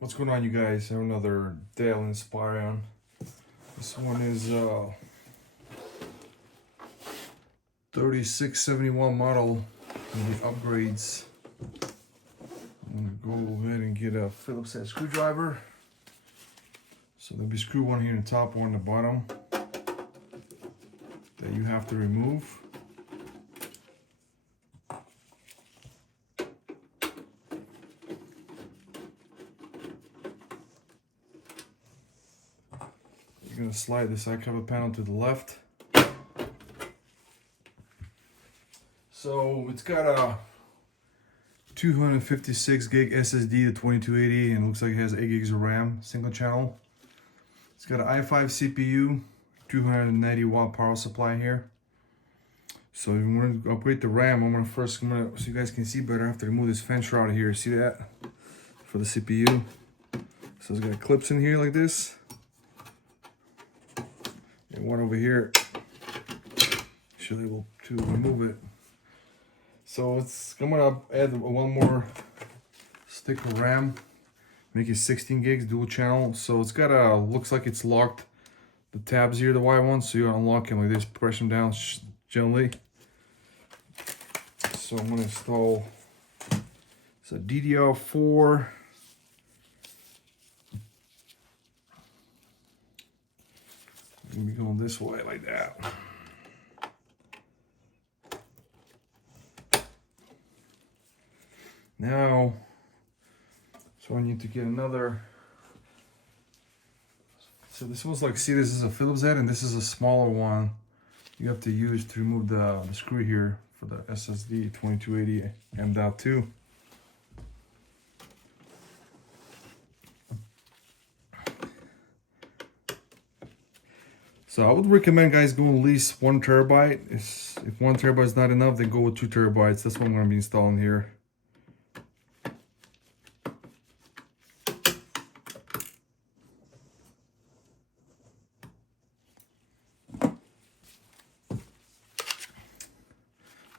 What's going on, you guys? I have another Dell Inspiron. This one is 3671 model with the upgrades. I'm gonna go ahead and get a Phillips head screwdriver. So there'll be screw one here in the top, one in the bottom that you have to remove. You're gonna slide the side cover panel to the left. So it's got a 256 gig SSD to 2280, and it looks like it has 8 gigs of RAM, single channel. It's got an i5 CPU, 290 watt power supply here. So if you want to upgrade the RAM, so you guys can see better, I have to remove this fan shroud here. See that? For the CPU. So it's got clips in here like this. And one over here. Should be able to remove it. So I'm gonna add one more stick of RAM, make it 16 gigs dual channel. So it's got a, looks like it's locked, the tabs here, the white ones, so you unlock them like this, press them down gently. So I'm gonna install, it's a DDR4. I'm gonna be going this way like that. Now, so I need to get another. So this was like, see, this is a Phillips head and this is a smaller one you have to use to remove the screw here for the SSD 2280 M.2. So I would recommend guys going at least 1 terabyte. If 1 terabyte is not enough, then go with 2 terabytes. That's what I'm going to be installing here.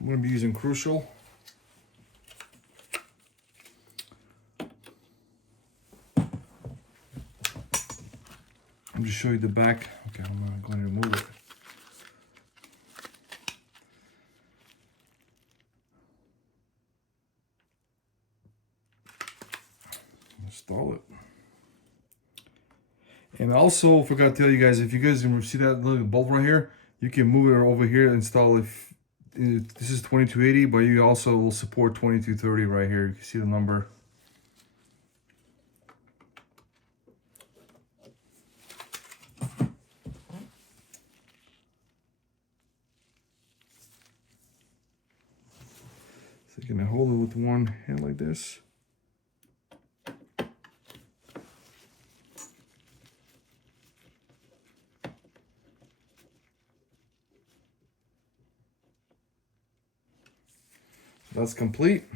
I'm going to be using Crucial. I'm just show you the back. Okay, I'm going to remove it. Install it. And also forgot to tell you guys, if you guys can see that little bolt right here, you can move it over here and install it. This is 2280, but you also will support 2230 right here. You can see the number. So you can hold it with one hand like this. That's complete.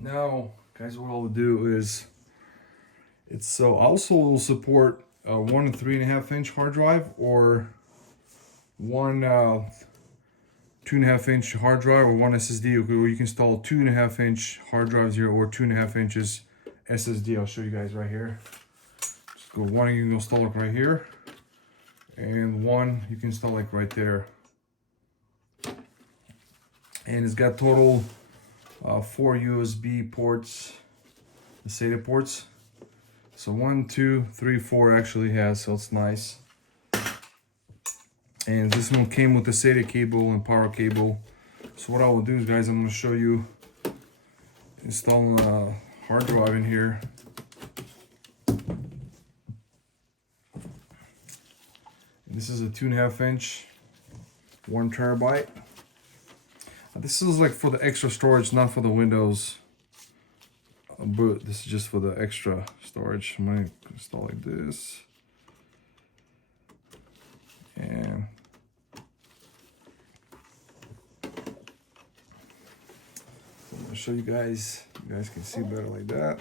Now, guys, what I'll do is, it's so also will support a 1 3.5 inch hard drive, or one 2.5 inch hard drive, or one SSD, or you can install 2.5 inch hard drives here, or 2.5 inches SSD. I'll show you guys right here. Just go one, you can install it right here, and one you can install like right there. And it's got total 4 USB ports, the SATA ports. So 1, 2, 3, 4 actually has, so it's nice. And this one came with the SATA cable and power cable. So what I will do is, guys, I'm going to show you installing a hard drive in here. And this is a 2.5 inch, 1 terabyte. This is like for the extra storage, not for the Windows boot. This is just for the extra storage. I'm going to install like this. And I'm going to show you guys. You guys can see better like that.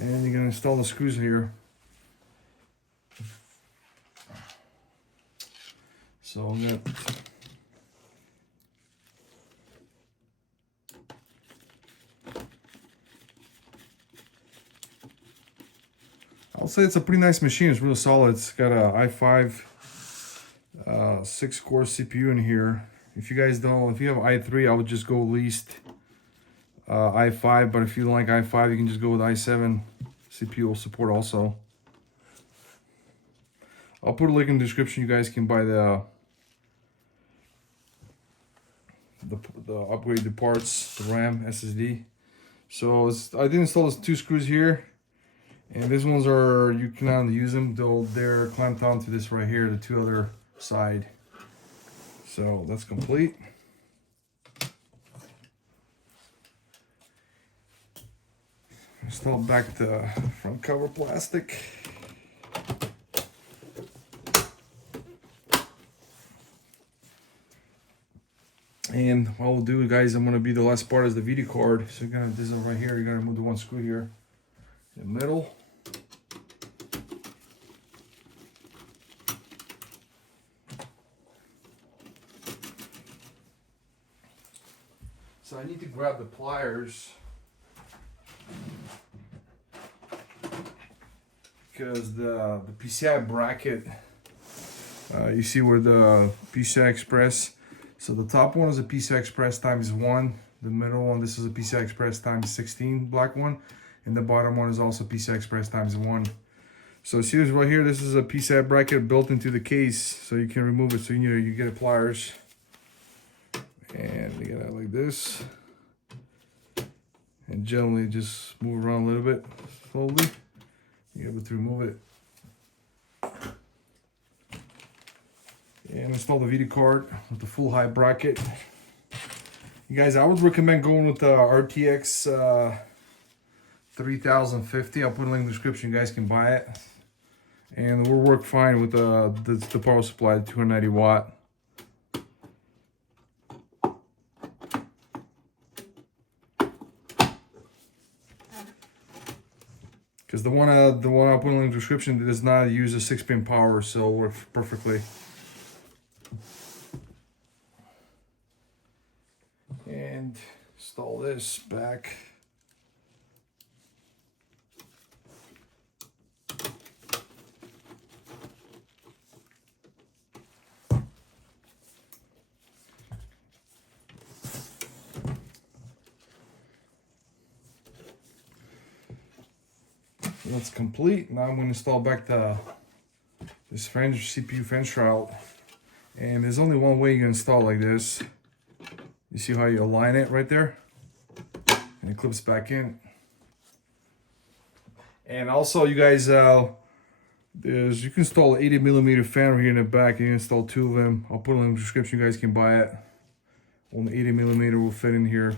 And you're going to install the screws here. So I'm gonna I'll say it's a pretty nice machine. It's real solid. It's got a i5 6-core CPU in here. If you guys don't, if you have i3, I would just go least i5. But if you don't like i5, you can just go with i7. CPU will support also. I'll put a link in the description. You guys can buy the upgraded parts, the RAM, SSD. So I did install those 2 screws here. And these ones are, you cannot use them, though they're clamped onto this right here, the 2 other side. So that's complete. Install back the front cover plastic. And what we'll do, guys, I'm gonna be the last part is the video card. So you're gonna, this is right here, you're gonna remove the 1 screw here in the middle. So I need to grab the pliers because the PCI bracket, you see where the PCI Express, so the top one is a PCI Express ×1, the middle one, this is a PCI Express ×16 black one, and the bottom one is also PCI Express ×1. So see this right here, this is a PCI bracket built into the case, so you can remove it. So you get a pliers. And you get it like this, and gently just move around a little bit slowly. You're able to remove it. And install the video card with the full height bracket. You guys, I would recommend going with the RTX 3050. I'll put a link in the description. You guys can buy it, and we'll work fine with the power supply, 290 watt. Because the one I put in the description does not use a 6-pin power, so it works perfectly. And install this back. That's complete. Now I'm going to install back this CPU fan shroud. And there's only one way you can install like this. You see how you align it right there? And it clips back in. And also, you guys, you can install an 80mm fan right here in the back. You can install 2 of them. I'll put it in the description. You guys can buy it. Only 80mm will fit in here.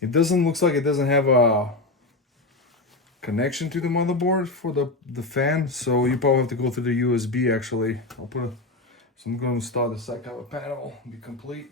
It looks like it doesn't have a connection to the motherboard for the fan, so you probably have to go through the USB actually. So I'm going to install the side cover panel and be complete.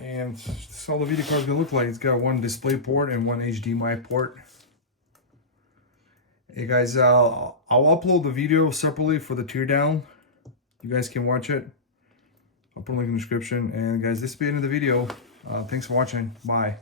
And this is all the video card is going to look like. It's got 1 display port and 1 HDMI port. Hey guys, I'll upload the video separately for the teardown. You guys can watch it. I'll put a link in the description. And guys, this will be the end of the video. Thanks for watching. Bye.